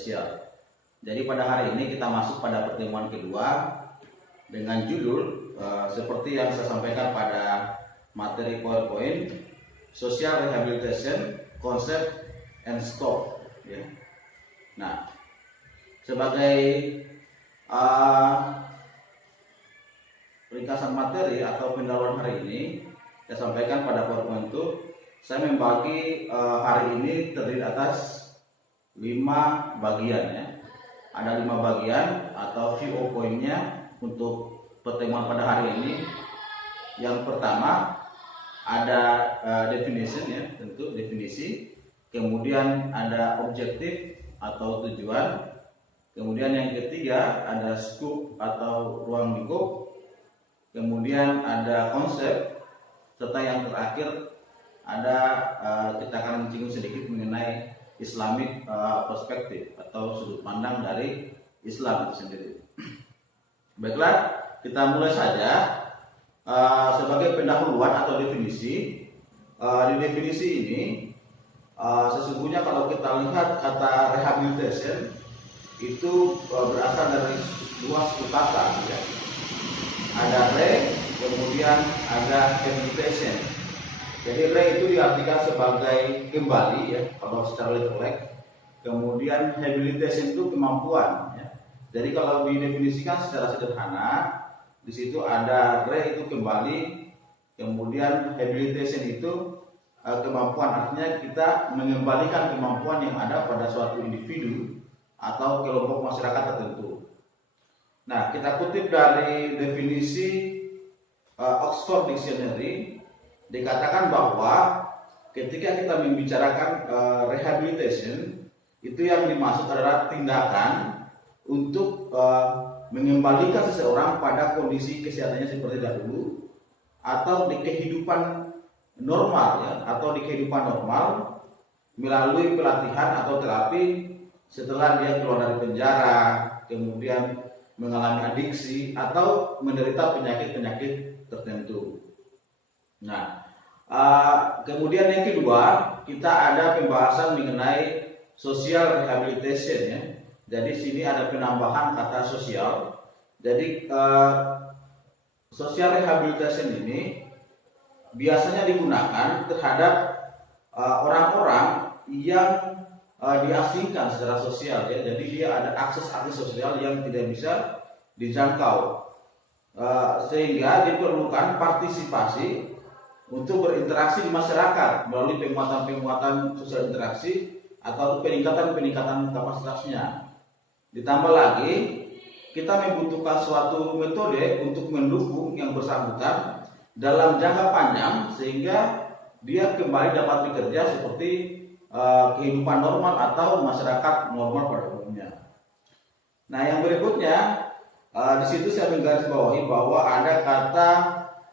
sosial. Jadi pada hari ini kita masuk pada pertemuan kedua dengan judul seperti yang saya sampaikan pada materi PowerPoint, Social Rehabilitation Concept and Scope. Ya. Nah, sebagai ringkasan materi atau pendahuluan hari ini, saya sampaikan pada PowerPoint itu, saya membagi hari ini terdiri atas 5 bagian ya. Ada 5 bagian atau VO poinnya untuk pertemuan pada hari ini. Yang pertama ada definition ya, tentu definisi. Kemudian ada objektif atau tujuan. Kemudian yang ketiga ada scope atau ruang lingkup. Kemudian ada konsep, serta yang terakhir ada kita akan menyinggung sedikit mengenai Islamic perspektif atau sudut pandang dari Islam itu sendiri. Baiklah, kita mulai saja. Sebagai pendahuluan atau definisi, di definisi ini sesungguhnya kalau kita lihat kata rehabilitation itu berasal dari 2 suku kata ya. Ada re, kemudian ada rehabilitation. Jadi re itu diartikan sebagai kembali ya, kalau secara literal. Kemudian rehabilitation itu kemampuan ya. Jadi kalau didefinisikan secara sederhana, di situ ada re itu kembali, kemudian rehabilitation itu kemampuan, artinya kita mengembalikan kemampuan yang ada pada suatu individu atau kelompok masyarakat tertentu. Nah, kita kutip dari definisi Oxford Dictionary, dikatakan bahwa ketika kita membicarakan rehabilitation, itu yang dimaksud adalah tindakan untuk mengembalikan seseorang pada kondisi kesehatannya seperti dahulu atau di kehidupan normal ya, atau di kehidupan normal melalui pelatihan atau terapi setelah dia keluar dari penjara, kemudian mengalami adiksi atau menderita penyakit-penyakit tertentu. Nah, kemudian yang kedua, kita ada pembahasan mengenai social rehabilitation ya. Jadi sini ada penambahan kata sosial. Jadi social rehabilitation ini biasanya digunakan terhadap orang-orang yang diasingkan secara sosial ya. Jadi dia ada akses sosial yang tidak bisa dijangkau, sehingga diperlukan partisipasi untuk berinteraksi di masyarakat melalui penguatan sosial interaksi atau peningkatan kapasitasnya. Ditambah lagi, kita membutuhkan suatu metode untuk mendukung yang bersangkutan dalam jangka panjang sehingga dia kembali dapat bekerja seperti kehidupan normal atau masyarakat normal pada umumnya. Nah, yang berikutnya di situ saya menggarisbawahi bahwa ada kata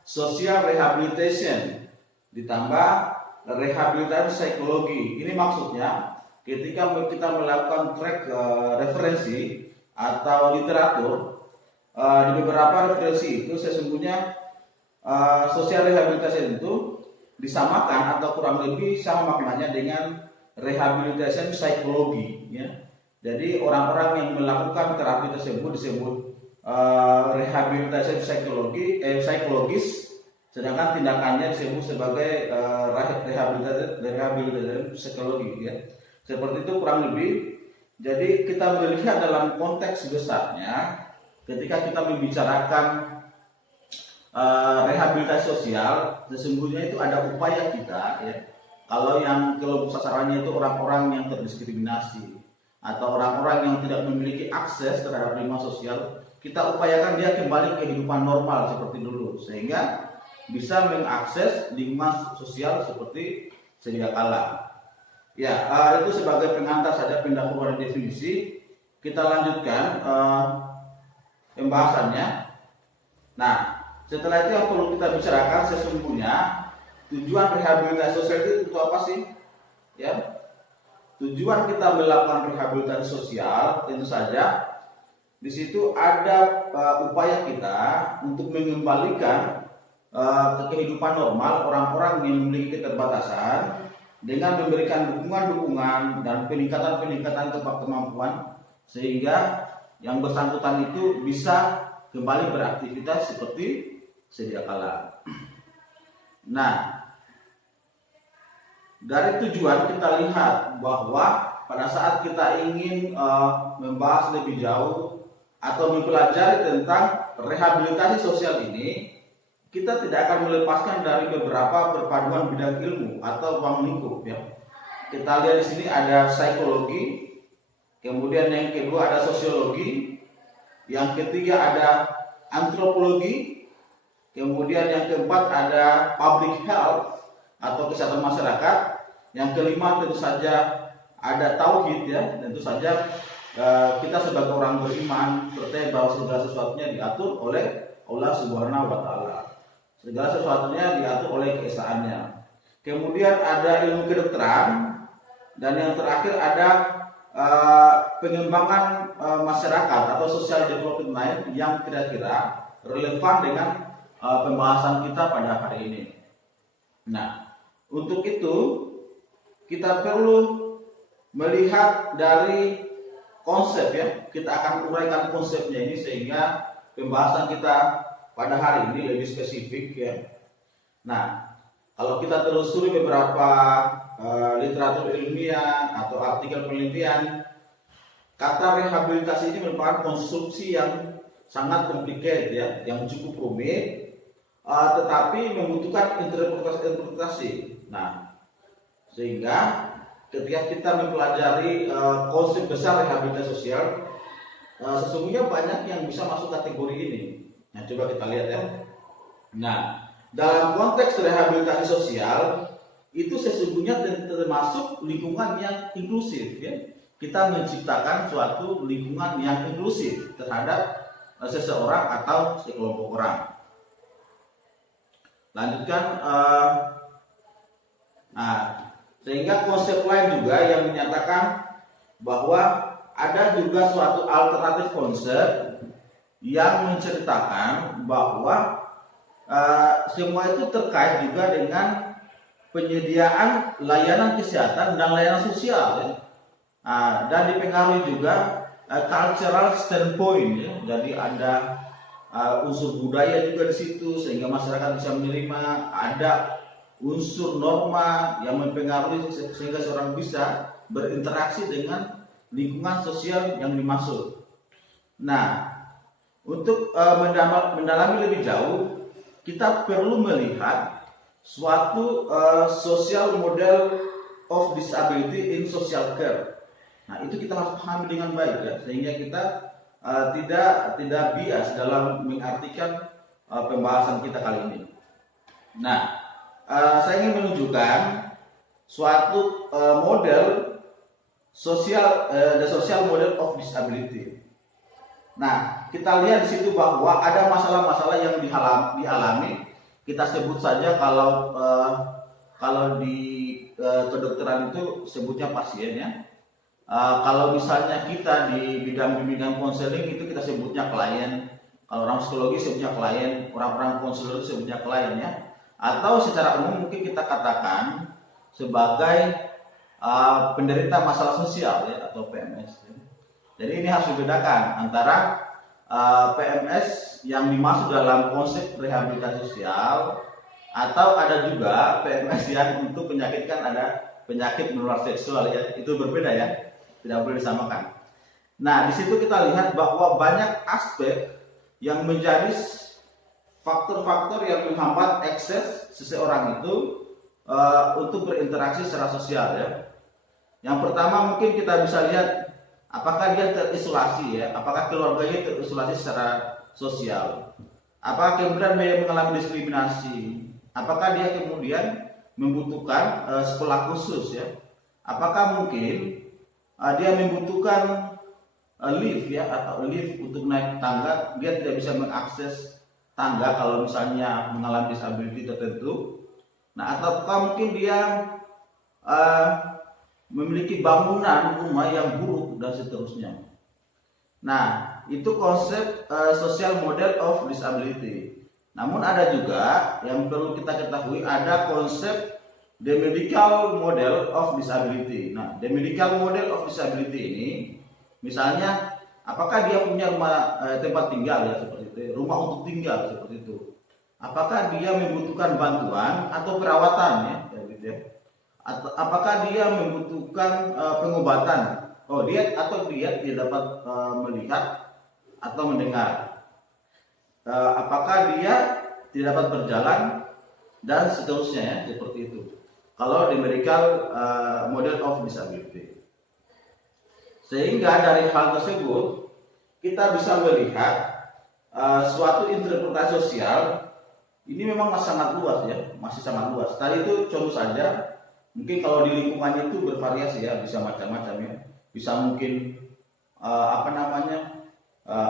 social rehabilitation ditambah rehabilitasi psikologi. Ini maksudnya ketika kita melakukan track referensi atau literatur, di beberapa referensi itu sesungguhnya social rehabilitation itu disamakan atau kurang lebih sama maknanya dengan rehabilitation psikologi ya. Jadi orang-orang yang melakukan terapi tersebut disebut rehabilitasi psikologis, sedangkan tindakannya disebut sebagai rehabilitasi psikologi ya. Seperti itu kurang lebih. Jadi kita melihat dalam konteks besarnya, ketika kita membicarakan rehabilitasi sosial, sesungguhnya itu ada upaya kita ya. Kalau yang kelompok sasarannya itu orang-orang yang terdiskriminasi atau orang-orang yang tidak memiliki akses terhadap lingkungan sosial, kita upayakan dia kembali ke kehidupan normal seperti dulu sehingga bisa mengakses lingkungan sosial seperti sedia kala. Ya, itu sebagai pengantar saja pendahuluan definisi. Kita lanjutkan pembahasannya. Nah, setelah itu yang perlu kita bicarakan sesungguhnya tujuan rehabilitasi sosial itu untuk apa sih? Ya, tujuan kita melakukan rehabilitasi sosial tentu saja di situ ada upaya kita untuk mengembalikan ke kehidupan normal orang-orang yang memiliki keterbatasan dengan memberikan dukungan-dukungan dan peningkatan-peningkatan kemampuan sehingga yang bersangkutan itu bisa kembali beraktivitas seperti sedia kala. Nah, dari tujuan kita lihat bahwa pada saat kita ingin membahas lebih jauh atau mempelajari tentang rehabilitasi sosial ini, kita tidak akan melepaskan dari beberapa perpaduan bidang ilmu atau ruang lingkup ya. Kita lihat di sini ada psikologi, kemudian yang kedua ada sosiologi, yang ketiga ada antropologi, kemudian yang keempat ada public health atau kesehatan masyarakat, yang kelima tentu saja ada tauhid ya, tentu saja kita sebagai orang beriman percaya bahwa segala sesuatunya diatur oleh Allah Subhanahu wa taala. Segala sesuatunya diatur oleh keesaannya. Kemudian ada ilmu kedokteran, dan yang terakhir ada pengembangan masyarakat atau social development lain yang kira-kira relevan dengan pembahasan kita pada hari ini. Nah, untuk itu kita perlu melihat dari konsep ya. Kita akan uraikan konsepnya ini sehingga pembahasan kita pada hari ini lebih spesifik ya. Nah, kalau kita telusuri beberapa literatur ilmiah atau artikel penelitian, kata rehabilitasi ini merupakan konstruksi yang sangat complicated ya, yang cukup rumit, tetapi membutuhkan interpretasi. Nah, sehingga ketika kita mempelajari konsep besar rehabilitasi sosial, sesungguhnya banyak yang bisa masuk kategori ini. Nah, coba kita lihat ya. Nah, dalam konteks rehabilitasi sosial itu sesungguhnya termasuk lingkungan yang inklusif ya. Kita menciptakan suatu lingkungan yang inklusif terhadap seseorang atau sekelompok orang. Lanjutkan. Sehingga konsep lain juga yang menyatakan bahwa ada juga suatu alternatif konsep yang menceritakan bahwa semua itu terkait juga dengan penyediaan layanan kesehatan dan layanan sosial ya. Dan dipengaruhi juga cultural standpoint ya. Jadi ada unsur budaya juga di situ sehingga masyarakat bisa menerima, ada unsur norma yang mempengaruhi sehingga seorang bisa berinteraksi dengan lingkungan sosial yang dimaksud. Nah, untuk mendalami lebih jauh, kita perlu melihat suatu social model of disability in social care. Nah, itu kita harus pahami dengan baik ya, sehingga kita tidak bias dalam mengartikan pembahasan kita kali ini. Nah, saya ingin menunjukkan suatu model the social model of disability. Nah, kita lihat di situ bahwa ada masalah-masalah yang dialami. Kita sebut saja kalau di kedokteran itu sebutnya pasien ya. Kalau misalnya kita di bidang bimbingan konseling itu kita sebutnya klien. Kalau orang psikologi sebutnya klien, orang-orang konselor sebutnya klien ya. Atau secara umum mungkin kita katakan sebagai penderita masalah sosial ya, atau PMS. Jadi ini harus dibedakan antara PMS yang dimaksud dalam konsep rehabilitasi sosial, atau ada juga PMS yang untuk penyakit, kan ada penyakit menular seksual ya, itu berbeda ya, tidak boleh disamakan. Nah, di situ kita lihat bahwa banyak aspek yang menjadi faktor-faktor yang menghambat akses seseorang itu untuk berinteraksi secara sosial ya. Yang pertama mungkin kita bisa lihat apakah dia terisolasi ya, apakah keluarganya terisolasi secara sosial, apakah kemudian dia mengalami diskriminasi, apakah dia kemudian membutuhkan sekolah khusus ya, apakah mungkin dia membutuhkan lift ya, atau lift untuk naik tangga, dia tidak bisa mengakses tangga kalau misalnya mengalami disability tertentu. Nah, ataukah mungkin dia memiliki bangunan rumah yang buruk dan seterusnya. Nah, itu konsep social model of disability. Namun ada juga yang perlu kita ketahui, ada konsep the medical model of disability. Nah, the medical model of disability ini, misalnya, apakah dia punya rumah tempat tinggal ya seperti itu, rumah untuk tinggal seperti itu. Apakah dia membutuhkan bantuan atau perawatan ya gitu ya. Apakah dia membutuhkan pengobatan? Oh, dia tidak dapat melihat atau mendengar. Apakah dia tidak dapat berjalan dan seterusnya ya, seperti itu. Kalau di medical model of disability. Sehingga dari hal tersebut kita bisa melihat suatu interpretasi sosial ini memang masih sangat luas ya, masih sangat luas. Tadi itu contoh saja, mungkin kalau di lingkungannya itu bervariasi ya, bisa macam-macam ya. Bisa mungkin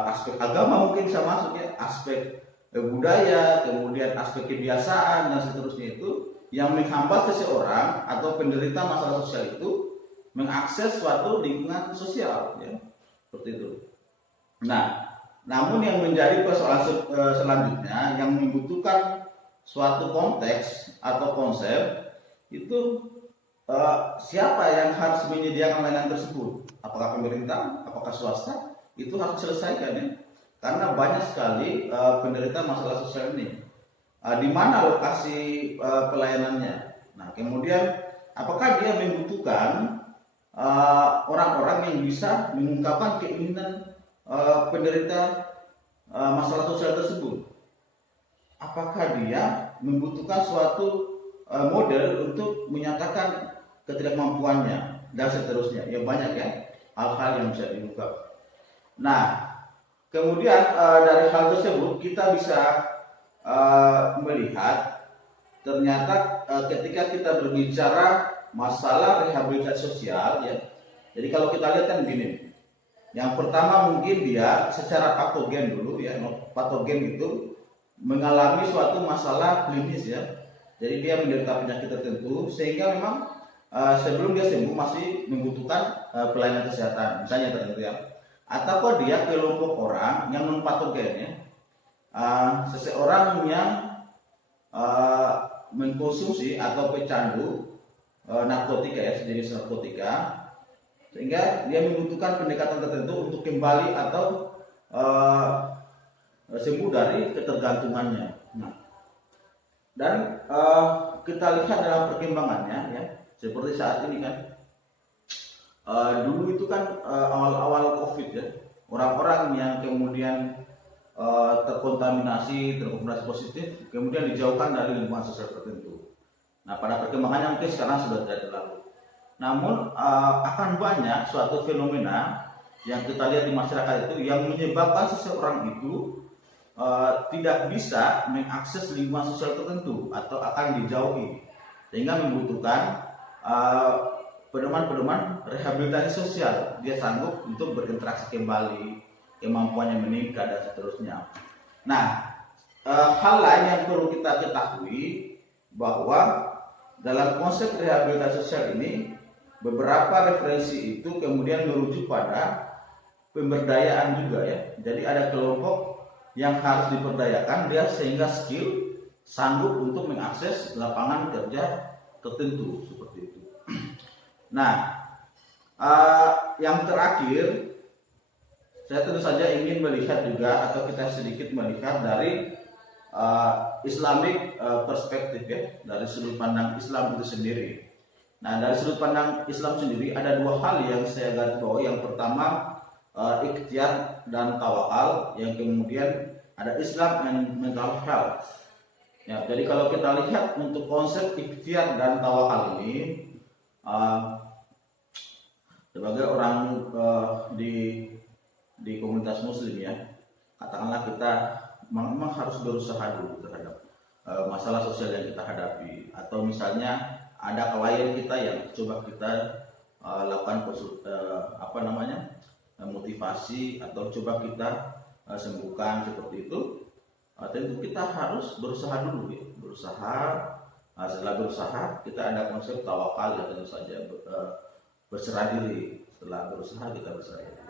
aspek agama mungkin bisa masuk ya, aspek budaya, kemudian aspek kebiasaan dan seterusnya itu yang menghambat seseorang atau penderita masalah sosial itu mengakses suatu lingkungan sosial ya, seperti itu. Nah, namun yang menjadi persoalan selanjutnya yang membutuhkan suatu konteks atau konsep itu siapa yang harus menyediakan layanan tersebut? Apakah pemerintah? Apakah swasta? Itu harus diselesaikan ya. Karena banyak sekali penderita masalah sosial ini. Di mana lokasi pelayanannya? Nah, kemudian apakah dia membutuhkan orang-orang yang bisa mengungkapkan keinginan penderita masalah sosial tersebut? Apakah dia membutuhkan suatu model untuk menyatakan ketidakmampuannya dan seterusnya? Ya banyak ya hal-hal yang bisa diungkap. Nah, kemudian dari hal tersebut kita bisa melihat ternyata ketika kita berbicara masalah rehabilitasi sosial ya. Jadi kalau kita lihat kan begini. Yang pertama mungkin dia secara patogen dulu ya, patogen itu mengalami suatu masalah klinis ya. Jadi dia menderita penyakit tertentu sehingga memang sebelum dia sembuh masih membutuhkan pelayanan kesehatan, misalnya tertentu ya. Atau dia kelompok orang yang non patogen ya, seseorang yang mengkonsumsi atau pecandu narkotika ya, sejenis narkotika, sehingga dia membutuhkan pendekatan tertentu untuk kembali atau sembuh dari ketergantungannya. Nah, dan kita lihat dalam perkembangannya ya, seperti saat ini kan, dulu itu kan awal-awal COVID ya, orang-orang yang kemudian terkontaminasi positif, kemudian dijauhkan dari lingkungan sosial tertentu. Nah, pada perkembangannya mungkin sekarang sudah tidak terlalu. Namun akan banyak suatu fenomena yang kita lihat di masyarakat itu yang menyebabkan seseorang itu tidak bisa mengakses lingkungan sosial tertentu atau akan dijauhi, sehingga membutuhkan pedoman-pedoman rehabilitasi sosial. Dia sanggup untuk berinteraksi kembali, kemampuannya meningkat dan seterusnya. Nah, hal lain yang perlu kita ketahui bahwa dalam konsep rehabilitasi sosial ini beberapa referensi itu kemudian merujuk pada pemberdayaan juga ya. Jadi ada kelompok yang harus diberdayakan dia sehingga skill sanggup untuk mengakses lapangan kerja tertentu seperti itu. Nah, yang terakhir saya tentu saja ingin melihat juga atau kita sedikit melihat dari Islamic perspektif ya, dari sudut pandang Islam itu sendiri. Nah, dari sudut pandang Islam sendiri ada dua hal yang saya garis bawahi. Yang pertama ikhtiar dan tawakal, yang kemudian ada Islam and mental health. Ya, jadi kalau kita lihat untuk konsep ikhtiar dan tawakal ini, sebagai orang di komunitas Muslim ya, katakanlah kita memang harus berusaha dulu terhadap masalah sosial yang kita hadapi, atau misalnya ada klien kita yang coba kita lakukan motivasi atau coba kita sembuhkan seperti itu, tentu kita harus berusaha dulu ya, setelah berusaha kita ada konsep tawakal ya, tentu saja berserah diri. Setelah berusaha kita berserah diri.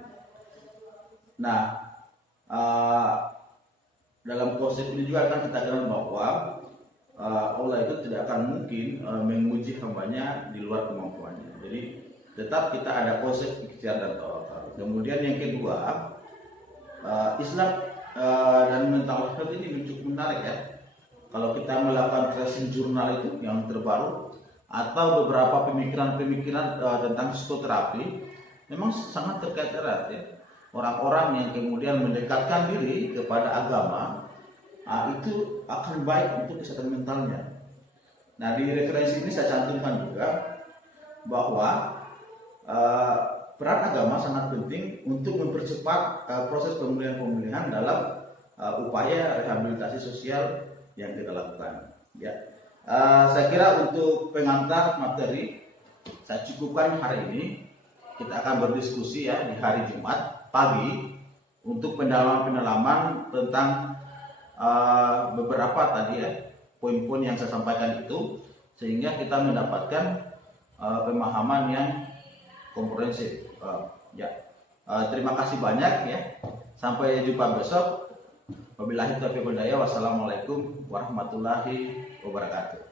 Nah, dalam konsep ini juga akan kita kenal bahwa Allah itu tidak akan mungkin menguji hambanya di luar kemampuannya. Jadi tetap kita ada konsep ikhtiar dan tawakal. Kemudian yang kedua, Islam dan mental health ini cukup menarik ya. Kalau kita melakukan tracing jurnal itu yang terbaru atau beberapa pemikiran-pemikiran tentang psikoterapi, memang sangat terkait erat ya. Orang-orang yang kemudian mendekatkan diri kepada agama, itu akan baik untuk kesehatan mentalnya. Nah, di referensi ini saya cantumkan juga bahwa peran agama sangat penting untuk mempercepat proses pemulihan dalam upaya rehabilitasi sosial yang kita lakukan. Ya, saya kira untuk pengantar materi saya cukupkan hari ini. Kita akan berdiskusi ya di hari Jumat pagi untuk pendalaman tentang beberapa tadi ya poin-poin yang saya sampaikan itu, sehingga kita mendapatkan pemahaman yang komprehensif. Terima kasih banyak ya. Sampai jumpa besok. Wabillahi taufiq wal hidayah. Wassalamualaikum warahmatullahi wabarakatuh.